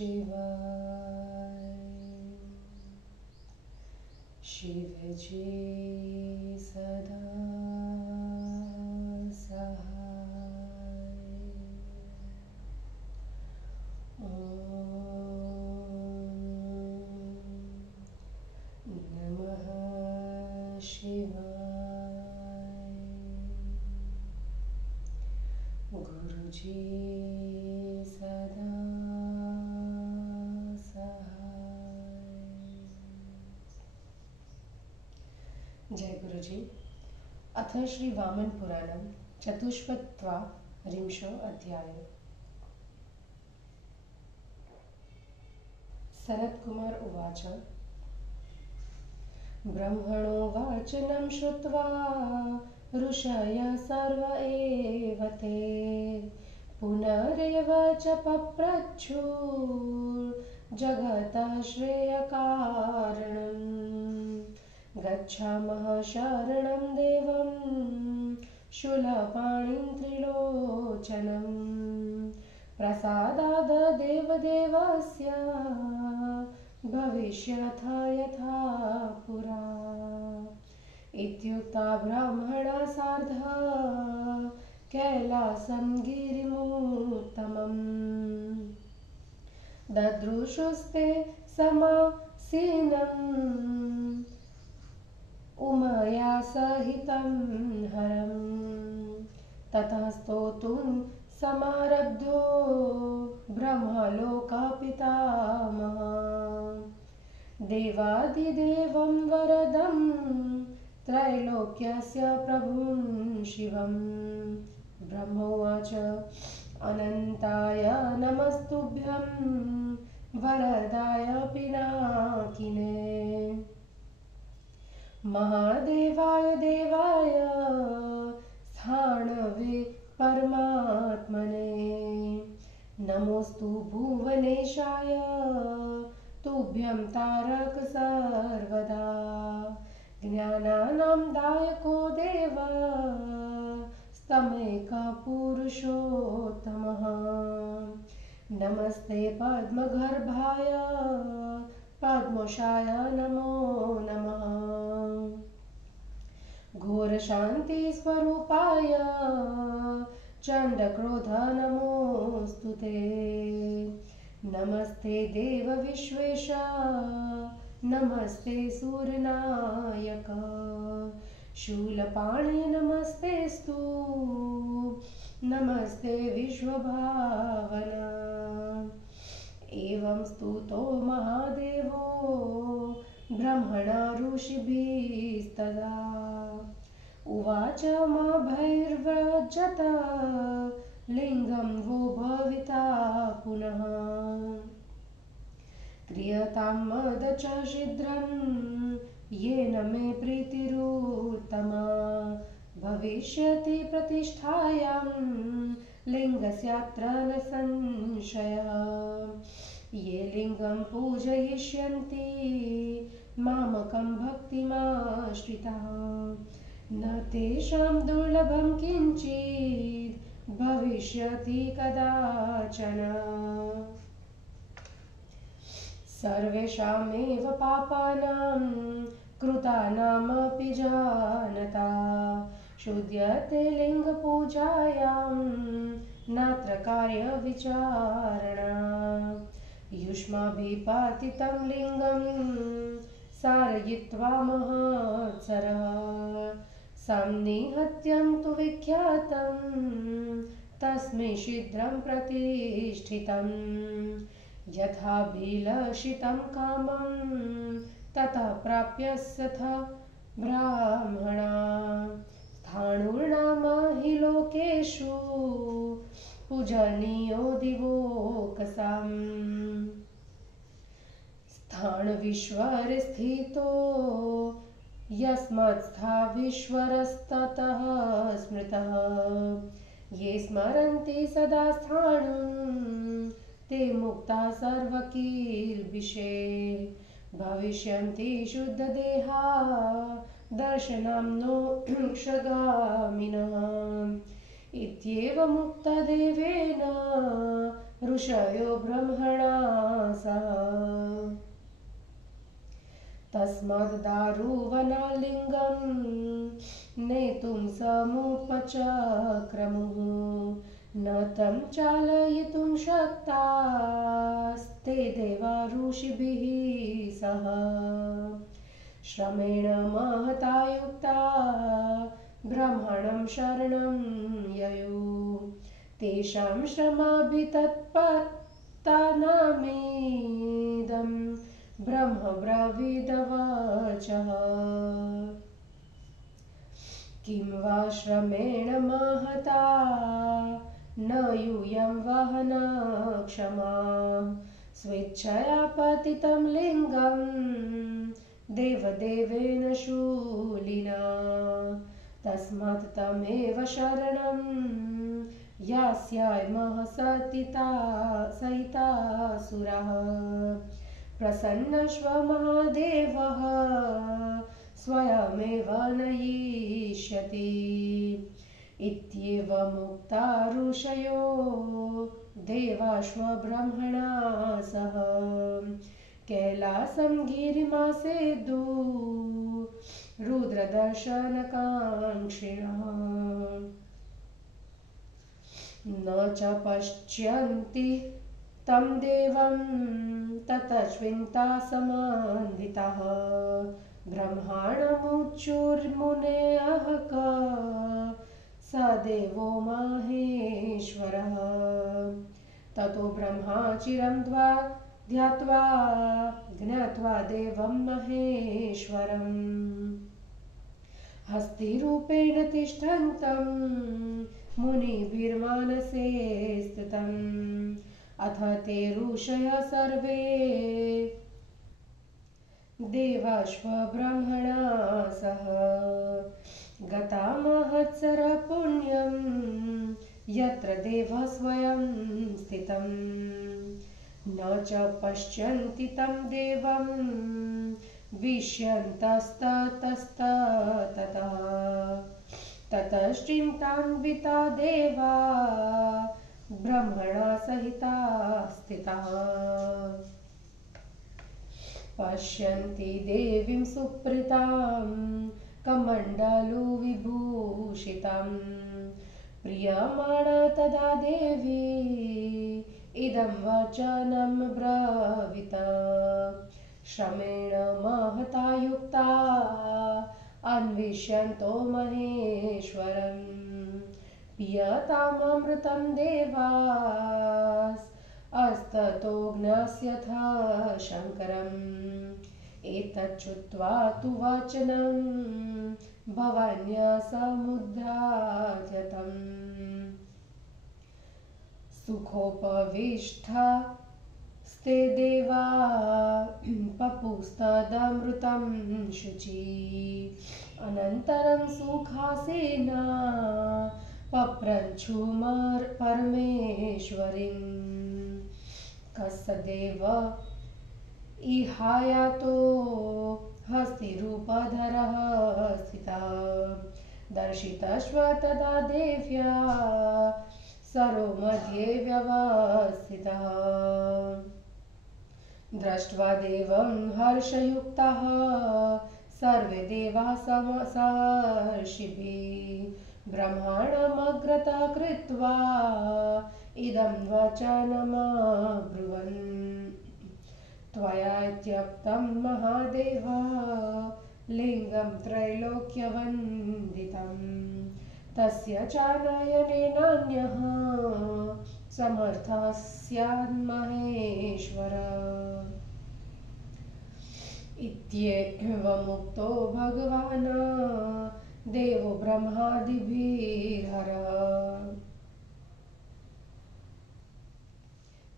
शिवाय। शिवजी सदा सहाय। नमः शिवाय। गुरुजी सदा सहाय। जय गुरुजी। अथ श्री वामन पुराणं चतुष्पत्वारिंशो अध्याय। सनत्कुमार उवाच। ब्रह्मणो वाचनं श्रुत्वा ऋषयः सर्व एव ते पुनरेव च पप्रच्छुर्जगतः श्रेयकारणम्। गच्छामः शरणं देवं शूलपाणिं त्रिलोचनं। प्रसादाद् देवदेवस्य भविष्यथ यथा पुरा। इत्युक्ता ब्राह्मणा सार्ध कैलासं गिरिमुत्तमम्। ददृशुस्ते समासीनम् उमया सहितं हरम्। ततः स्तोतुं समारब्धो ब्रह्मलोकपितामहः। देवादिदेवं वरदं त्रैलोक्यस्य प्रभुं शिवं। ब्रह्मोवाच। अनन्ताय नमस्तुभ्यं वरदाय पिनाकिने। महादेवाय देवाय स्थाणवे परमात्मने। नमोस्तु भुवनेशाय तुभ्यं तारक सर्वदा। ज्ञानानां दायको देव स्तमेकः पुरुषोत्तमः। नमस्ते पद्मगर्भाय पद्मोषाय नमो नमः। घोरशान्तिस्वरूपाय चण्डक्रोध नमोऽस्तु ते। नमस्ते देव विश्वेश नमस्ते सूर्यनायक। शूलपाणे नमस्तेस्तु नमस्ते विश्वभावना। एवं स्तुतो महादेवो ब्रह्मणा ऋषिभिस्तदा। उवाच मभैर्व्रजत लिंगं वो भविता पुनः। क्रियतां मदच शीघ्रं येन मे प्रीतिरुत्तमा। भविष्यति प्रतिष्ठायां लिंगस्यात्र न संशयः। ये लिंगं पूजयिष्यन्ति मामकं भक्तिमाश्रिताः। न तेषां दुर्लभं किञ्चित् भविष्यति कदाचन। सर्वेषामेव पापानां कृतानामपि जानता। शुध्यते लिङ्गपूजायां नात्र कार्यविचारणा। युष्माभिपातितं लिङ्गं सारयित्वा महत्सरः। संनिहत्यं तु विख्यातं तस्मै शीघ्रं प्रतिष्ठितम्। यथाभिलषितं कामं ततः प्राप्यस्यथ ब्राह्मणा। स्थाणुर्नाम हि लोकेषु पूजनीयो दिवोकसाम्। स्थाणुवीश्वरे स्थितो यस्मात्स्थावीश्वरस्ततः स्मृतः। ये स्मरन्ति सदा स्थाणुं ते मुक्ता सर्वकिल्बिषे। भविष्यन्ति शुद्धदेहा दर्शनाम्नो क्षगामिनः। इत्येवमुक्तदेवेन ऋषयो ब्रह्मणा सह। तस्माद्दारुवनालिङ्गं नेतुं समुपचक्रमुः न तं चालयितुं शक्तास्ते देवा ऋषिभिः सह। श्रमेण महता युक्ता ब्रह्मणं शरणं ययुः तेषां श्रमाभितत्परतानामेदं ब्रह्म ब्रवीदवचः। किं वा श्रमेण महता न यूयं वहन क्षमा स्वेच्छया पतितं लिङ्गं देवदेवेन शूलिना। तस्मात् तमेव शरणं यास्यामः सहितासुरः। प्रसन्नश्व महादेवः स्वयमेव नयिष्यति। इत्येवमुक्ता ऋषयो देवाश्व ब्रह्मणा सह कैलासं गिरिमासेदु रुद्रदर्शनकाङ्क्षिणः। न च पश्यन्ति तं देवं ततश्विन्तासमान्वितः ब्रह्माणमुच्चुर्मुनेः क स देवो माहेश्वरः। ततो ब्रह्मा चिरं ध्यात्वा ज्ञात्वा देवं महेश्वरम् हस्तिरूपेण तिष्ठन्तं मुनिभिर्मानसे स्थितम्। अथ ते ऋषयः सर्वे देवाश्व ब्रह्मणा सह गता महत्सरपुण्यं यत्र देवः स्वयं स्थितं। न च पश्यन्ति तं देवं विष्यन्तस्ततस्ततः। ततश्चिन्तान्विता देवा ब्रह्मणा सहिता स्थिताः पश्यन्ति देवीं सुप्रीतां कमण्डलुविभूषितां। प्रीयमाणा तदा देवी इदं वचनं ब्रवीत। श्रमेण महता युक्ता अन्विष्यन्तो महेश्वरम् पियताममृतं देवास् अस्ततो ज्ञास्यथ शङ्करम्। एतच्छ्रुत्वा तु वचनं भवान्या समुद्धात्यतम्। सुखोपविष्टास्ते देवा पपुस्तदमृतं शुचि। अनन्तरं सुखासेना पप्रच्छु परमेश्वरीं। कस्यदेव इहायातो हस्तिरूपधरः स्थितः। दर्शितश्व तदा देव्या सरो मध्ये व्यवस्थितः। दृष्ट्वा देवं हर्षयुक्ताः सर्वे देवाः सहर्षिभिः ब्रह्माणमग्रतः कृत्वा इदं वचनमब्रुवन्। त्वया त्यक्तं महादेव लिङ्गं त्रैलोक्यवन्दितं। तस्य च नयनेनान्यः समर्थः स्यान्महेश्वर। इत्येवमुक्तो भगवान् देवो ब्रह्मादिभिर्हरः।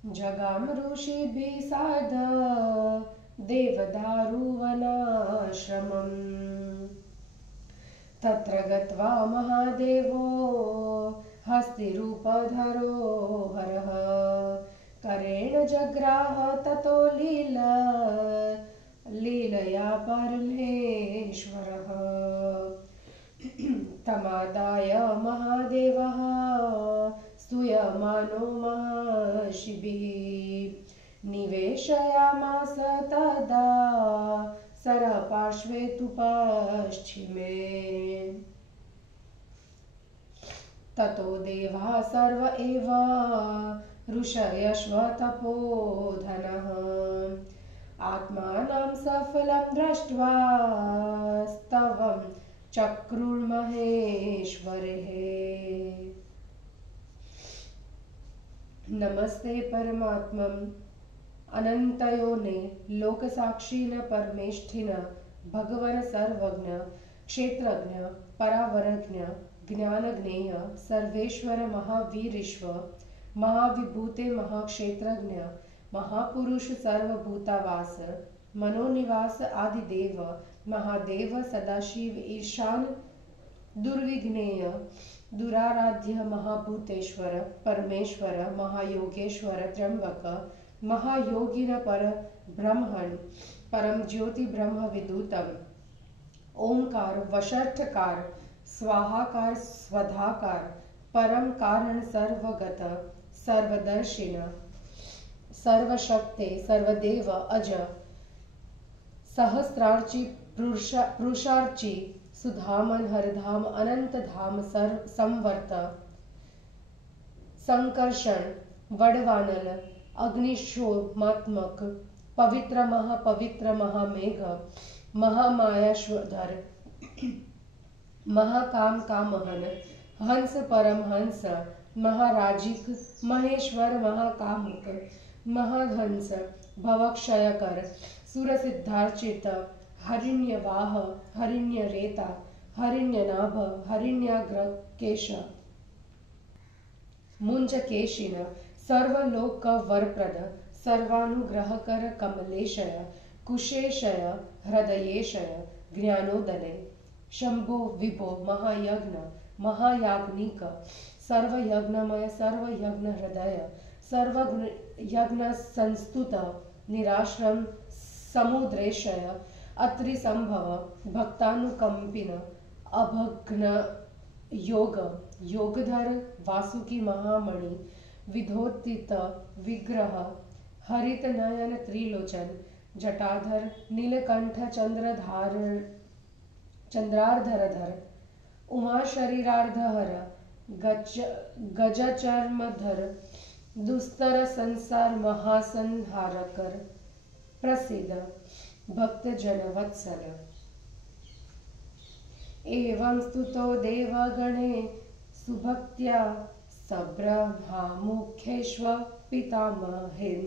जगाम ऋषिभिः सार्ध देवदारुवनाश्रमम्। तत्र गत्वा महादेवो हस्तिरूपधरो हरः करेण जग्राह ततो लीलया परमेश्वरः। तमादाय महादेवः स्तूयमानो महर्षिभिः निवेशयामास तदा सरपार्श्वे तु पश्चिमे ततो देवाः सर्व एव ऋषयश्वतपोधनः आत्मानं सफलं दृष्ट्वा स्तवं चक्रुर्महेश्वरेः। नमस्ते परमात्मम् अनंतयोने लोकसाक्षिण परमेष्ठिन भगवन सर्वज्ञ क्षेत्रज्ञ परावरज्ञ ज्ञानज्ञेय सर्वेश्वर महावीरेश्व महाविभूते महाक्षेत्रज्ञ महापुरुष सर्वभूतावास मनोनिवास आदिदेव महादेव सदाशिव ईशान दुर्विघ्नेय दुराराध्य महाभूतेश्वर परमेश्वर महायोगेश्वर त्र्यंबक महायोगिन पर ब्रह्मण परम ज्योति ब्रह्म विदुतम ओंकार वषट्कार स्वाहाकार स्वधाकार परम कारण सर्वगत सर्वदर्शिन सर्वशक्ते सर्वदेव अज सहस्रार्ची पुरुषार्ची सुधामन हरधाम अनंत धाम संवर्त संकर्षण वडवानल अग्निशोमात्मक पवित्र महामेघ महामायाश्वधर महाकाम कामहन हंस परमहंस महाराजिक महेश्वर महाकामुक महाहंस भवक्षयकर सुरसिद्धार्चित हरिण्यवाह हरिण्यरेता हरिण्यनाभ हरिण्याग्रकेश मुंजकेशिन सर्वलोक वरप्रद सर्वानुग्रहकर कमलेशय कुशेशय हृदयेशय ज्ञानोदय शंभो विभो महायज्ञ महायाग्निक सर्वयज्ञमय सर्वयज्ञ हृदय सर्वयज्ञ संस्तुत निराश्रम समुद्रेशय अत्रिसंभव भक्तानुकंपिन अभग्न योग योगधर वासुकी महामणि विधोत्थित विग्रह हरित नयन त्रिलोचन जटाधर नीलकंठ चंद्रार्धरधर उमा शरीरार्धहर गजचर्मधर दुस्तर संसार महासंहारकर प्रसिद्ध भक्त जन वत्सल एवं स्तुतो देवगणे सुभक्त्या सब्रह्मा मुख्येश्व पितामहेन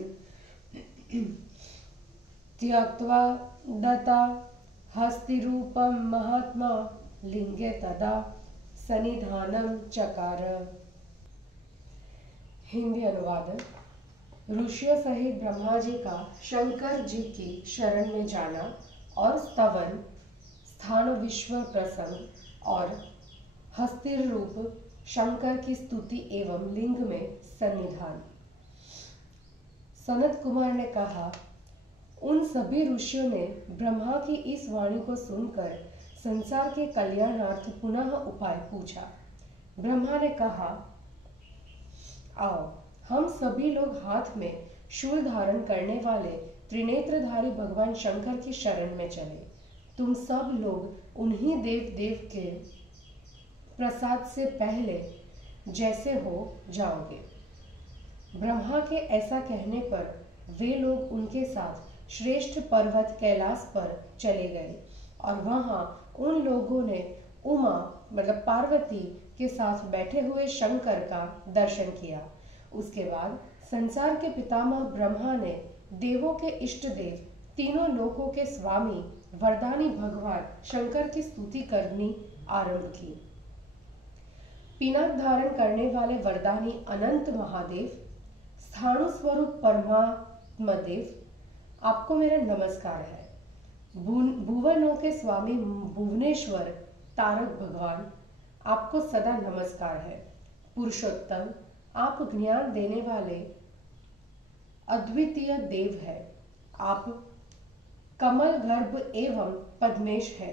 त्यक्त्वा दत्ता हस्तिरूपं महात्मा लिंगे तदा सन्निधानं चकार। हिंदी अनुवाद। ऋषियों सहित ब्रह्मा जी का शंकर जी की शरण में जाना और स्तवन स्थान विश्व प्रसंग और हस्तिर रूप शंकर की स्तुति एवं लिंग में सन्निधान। सनत कुमार ने कहा, उन सभी ऋषियों ने ब्रह्मा की इस वाणी को सुनकर संसार के कल्याणार्थ पुनः उपाय पूछा। ब्रह्मा ने कहा, आओ हम सभी लोग हाथ में शूल धारण करने वाले त्रिनेत्रधारी भगवान शंकर की शरण में चले। तुम सब लोग उन्हीं देव के प्रसाद से पहले जैसे हो जाओगे। ब्रह्मा के ऐसा कहने पर वे लोग उनके साथ श्रेष्ठ पर्वत कैलाश पर चले गए और वहां उन लोगों ने उमा मतलब पार्वती के साथ बैठे हुए शंकर का दर्शन किया। उसके बाद संसार के पितामह ब्रह्मा ने देवों के इष्ट देव तीनों लोकों के स्वामी वरदानी भगवान शंकर की स्तुति करनी आरंभ की। पिनाक धारण करने वाले वरदानी अनंत महादेव, स्थाणु स्वरूप परमात्मा देव, आपको मेरा नमस्कार है। भुवनों के स्वामी भुवनेश्वर तारक भगवान, आपको सदा नमस्कार है। पुरुषोत्तम, आप ज्ञान देने वाले अद्वितीय देव है। आप कमल गर्भ एवं पद्मेश है।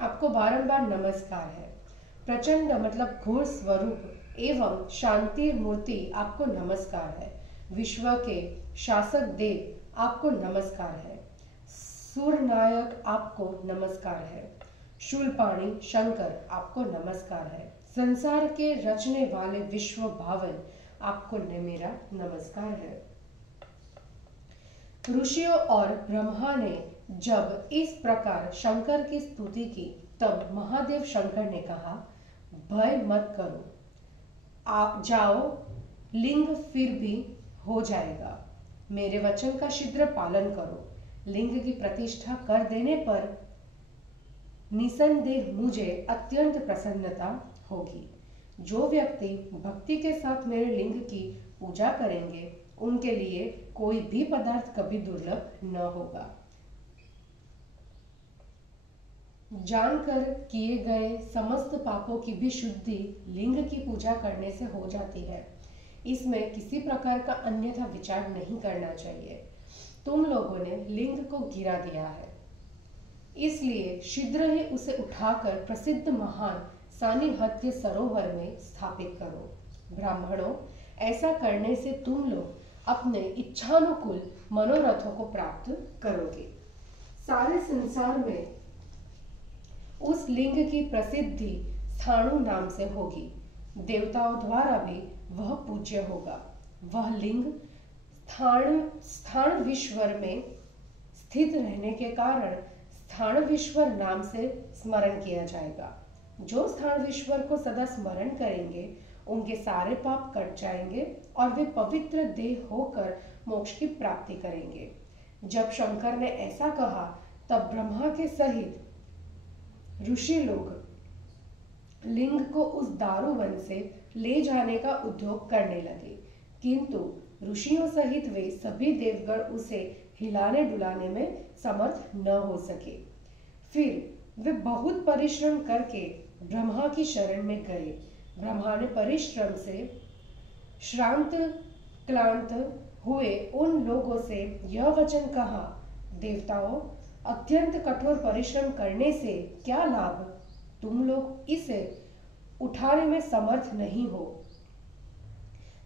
आपको बारंबार नमस्कार है। प्रचंड मतलब घोर स्वरूप एवं शांति मूर्ति आपको नमस्कार है। विश्व के शासक देव आपको नमस्कार है। सूरनायक आपको नमस्कार है। शूलपाणी शंकर आपको नमस्कार है। संसार के रचने वाले विश्व भावन आपको मेरा नमस्कार है। ऋषियों और ब्रह्मा ने जब इस प्रकार शंकर की स्तुति की तब महादेव शंकर ने कहा, भय मत करो, आप जाओ, लिंग फिर भी हो जाएगा। मेरे वचन का शीघ्र पालन करो। लिंग की प्रतिष्ठा कर देने पर निसंदेह मुझे अत्यंत प्रसन्नता होगी। जो व्यक्ति भक्ति के साथ मेरे लिंग की पूजा करेंगे उनके लिए कोई भी पदार्थ कभी दुर्लभ न होगा। जानकर किए गए समस्त पापों की भी शुद्धि लिंग की पूजा करने से हो जाती है। इसमें किसी प्रकार का अन्यथा विचार नहीं करना चाहिए। तुम लोगों ने लिंग को गिरा दिया है, इसलिए शीघ्र ही उसे उठाकर प्रसिद्ध महान सानिहत्य सरोवर में स्थापित करो। ब्राह्मणों, ऐसा करने से तुम लोग अपने इच्छानुकूल मनोरथों को प्राप्त करोगे। सारे संसार में उस लिंग की प्रसिद्धि स्थाणु नाम से होगी। देवताओं द्वारा भी वह पूज्य होगा। वह लिंग स्थाणविश्वर में स्थित रहने के कारण स्थाणविश्वर नाम से स्मरण किया जाएगा। जो स्थाणविश्वर को सदा स्मरण करेंगे उनके सारे पाप कट जाएंगे और वे पवित्र देह होकर मोक्ष की प्राप्ति करेंगे। जब शंकर ने ऐसा कहा तब ब्रह्मा के सहित ऋषि लोग लिंग को उस दारुवन से ले जाने का उद्योग करने लगे, किंतु ऋषियों सहित वे सभी देवगण उसे हिलाने डुलाने में समर्थ न हो सके। फिर वे बहुत परिश्रम करके ब्रह्मा की शरण में गए। ब्रह्मा ने परिश्रम से श्रांत क्लांत हुए उन लोगों से यह वचन कहा, देवताओं, अत्यंत कठोर परिश्रम करने से क्या लाभ? तुम लोग इसे उठाने में समर्थ नहीं हो।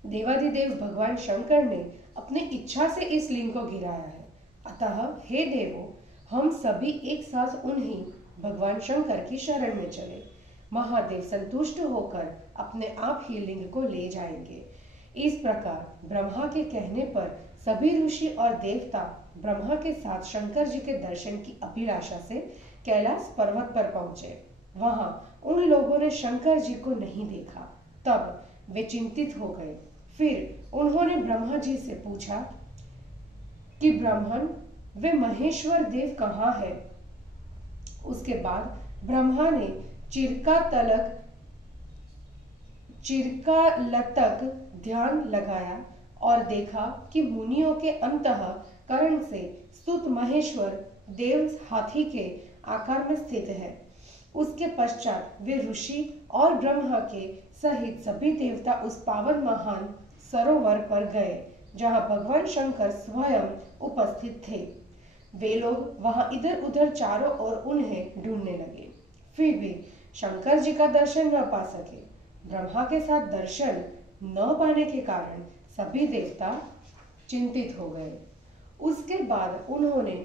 देवाधिदेव भगवान शंकर ने अपनी इच्छा से इस लिंग को गिराया है। अतः हे देवों, हम सभी एक साथ उन्हीं भगवान शंकर की शरण में चले। महादेव संतुष्ट होकर अपने आप ही लिंग को ले जाएंगे। इस प्रकार ब्रह्मा के कहने पर सभी ऋषि और देवता ब्रह्मा के साथ शंकर जी के दर्शन की अभिलाषा से कैलाश पर्वत पर पहुंचे। वहां उन लोगों ने शंकर जी को नहीं देखा। तब वे चिंतित हो गए। फिर उन्होंने ब्रह्मा जी से पूछा कि ब्राह्मण, वे महेश्वर देव कहाँ है? उसके बाद ब्रह्मा ने चिरकालतक ध्यान लगाया और देखा कि मुनियों के अंतःकरण से स्तुत महेश्वर देव हाथी के आकार में स्थित है। उसके पश्चात वे ऋषि और ब्रह्मा के सहित सभी देवता उस पावन महान सरोवर पर गए जहां भगवान शंकर स्वयं उपस्थित थे। वे लोग वहां इधर उधर चारों ओर उन्हें ढूंढने लगे, फिर भी शंकर जी का दर्शन न पा सके। ब्रह्मा के साथ दर्शन न पाने के कारण सभी देवता चिंतित हो गए। उसके बाद उन्होंने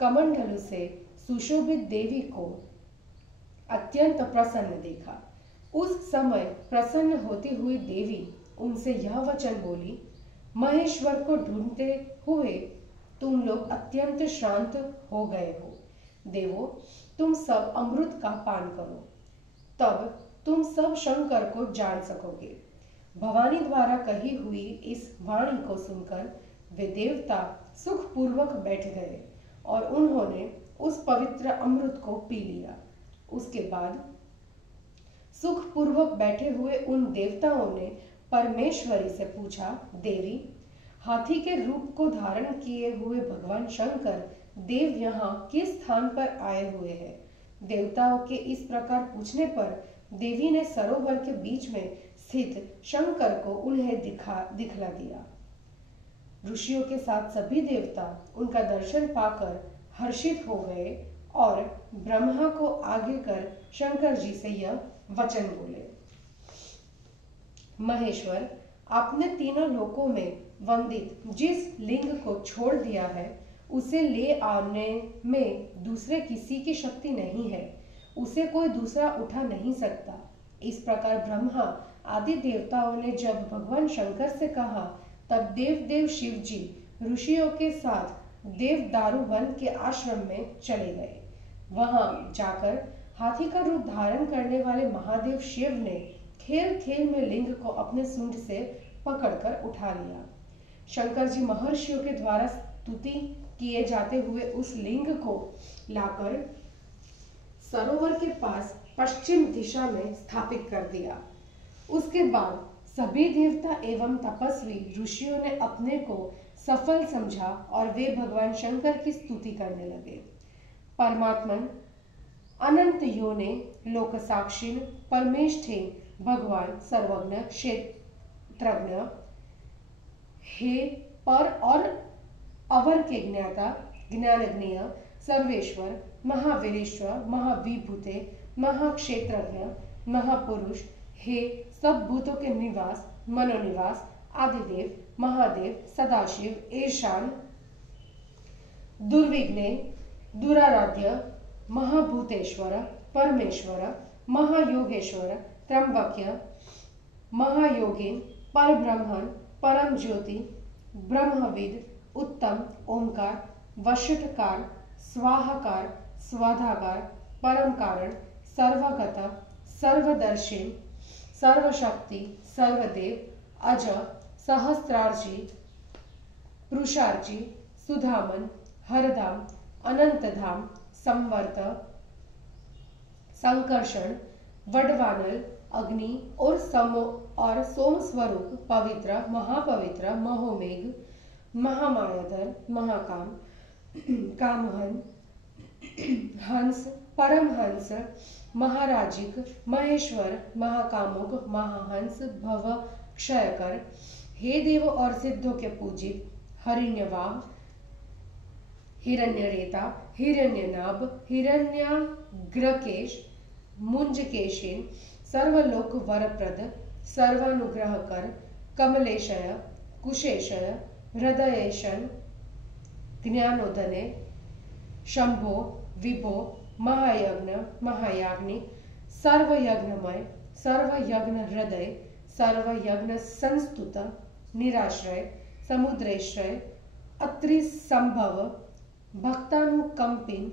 कमंडलू से सुशोभित देवी को अत्यंत प्रसन्न देखा। उस समय प्रसन्न होती हुई देवी उनसे यह वचन बोली, महेश्वर को ढूंढते हुए तुम लोग अत्यंत शांत हो गए हो। देवो, तुम सब अमृत का पान करो, तब तुम सब शंकर को जान सकोगे। भवानी द्वारा कही हुई इस वाणी को सुनकर वे देवता सुखपूर्वक बैठ गए और उन्होंने उस पवित्र अमृत को पी लिया। उसके बाद सुखपूर्वक बैठे हुए उन देवताओं ने परमेश्वरी से पूछा, देवी, हाथी के रूप को धारण किए हुए भगवान शंकर देव यहाँ किस स्थान पर आए हुए हैं? देवताओं के इस प्रकार पूछने पर देवी ने सरोवर के बीच में स्थित शंकर को उन्हें दिखला दिया। ऋषियों के साथ सभी देवता उनका दर्शन पाकर हर्षित हो गए और ब्रह्मा को आगे कर शंकर जी से यह वचन बोले, महेश्वर, आपने तीनों लोकों में वंदित जिस लिंग को छोड़ दिया है उसे ले आने में दूसरे किसी की शक्ति नहीं है, उसे कोई दूसरा उठा नहीं सकता। इस प्रकार ब्रह्मा आदि देवताओं ने जब भगवान शंकर से कहा, तब देव शिव जी ऋषियों के साथ देवदारू वन के आश्रम में चले गए। वहां जाकर हाथी का रूप धारण करने वाले महादेव शिव ने खेल खेल में लिंग को अपने सूंड से पकड़कर उठा लिया। शंकर जी महर्षियों के द्वारा स्तुति किए जाते हुए उस लिंग को लाकर सरोवर के पास पश्चिम दिशा में स्थापित कर दिया। उसके बाद सभी देवता एवं तपस्वी ऋषियों ने अपने को सफल समझा और वे भगवान शंकर की स्तुति करने लगे। परमात्मन अनंत योने लोक साक्षिण परमेष्ठे भगवान सर्वज्ञ क्षेत्रज्ञ, हे पर और अवर के ज्ञाता ज्ञानज्ञेय सर्वेश्वर महावीरेश्वर महाविभूते महाक्षेत्रज्ञ महापुरुष, हे सब भूतों के निवास मनोनिवास आदिदेव महादेव सदाशिव ईशान दुर्विघ्ने दुराराध्य महाभूतेश्वर परमेश्वर महायोगेश्वर त्र्यंबक्य महायोगिन परब्रह्मन परम ज्योति ब्रह्मविद उत्तम ओंकार वशटकार स्वाहाकार स्वाधाकार परम कारण सर्वगत सर्वदर्शी सर्वशक्ति सर्वदेव अज सहस्रार्ची पुरुषार्ची सुधामन हरधाम अनंतधाम संवर्त संकर्षण वडवानल अग्नि और सोम स्वरूप पवित्र महापवित्र महोमेघ महामायाधर महाकाम कामहन हंस परमहंस महाराजिक महेश्वर महाकामुक महाहंस भव क्षयकर, हे देव और सिद्धों के पूजित हिरण्यवाह हिरण्यरेता हिरण्यनाभ हिरण्याग्रकेश मुंजकेशिन सर्वलोक वरप्रद सर्वानुग्रह कर कमलेशय कुशेशय हृदयेशन ज्ञानोदने शंभो विभो महायज्ञ महायाग्नि सर्वयज्ञमय सर्वयज्ञ हृदय सर्वयज्ञ संस्तुत निराश्रय समुद्रेश्रय अत्रिसंभव भक्तानुकंपिन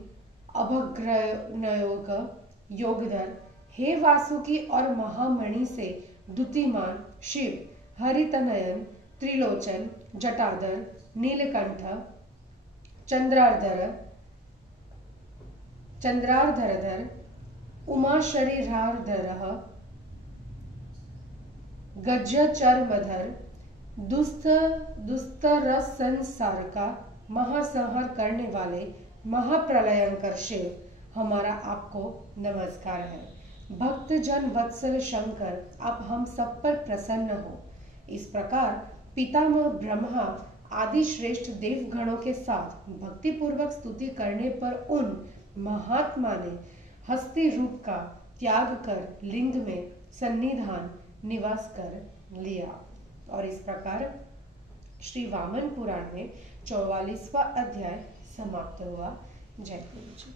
अभग्रनयोग योगधर, हे वासुकी और महामणि से द्युतिमान शिव हरितनयन त्रिलोचन जटाधर नीलकंठ चंद्रार्धरधर उमा शरीरार्धरः गजचर्मधर दुस्तर संसार का महासंहार करने वाले महाप्रलयंकर शिव, हमारा आपको नमस्कार है। भक्त जन वत्सल शंकर, आप हम सब पर प्रसन्न हो। इस प्रकार पितामह ब्रह्मा आदि श्रेष्ठ देवगणों के साथ भक्ति पूर्वक स्तुति करने पर उन महात्मा ने हस्ती रूप का त्याग कर लिंग में सन्निधान निवास कर लिया। और इस प्रकार श्री वामन पुराण में 44वां अध्याय समाप्त हुआ। जय गुरु जी।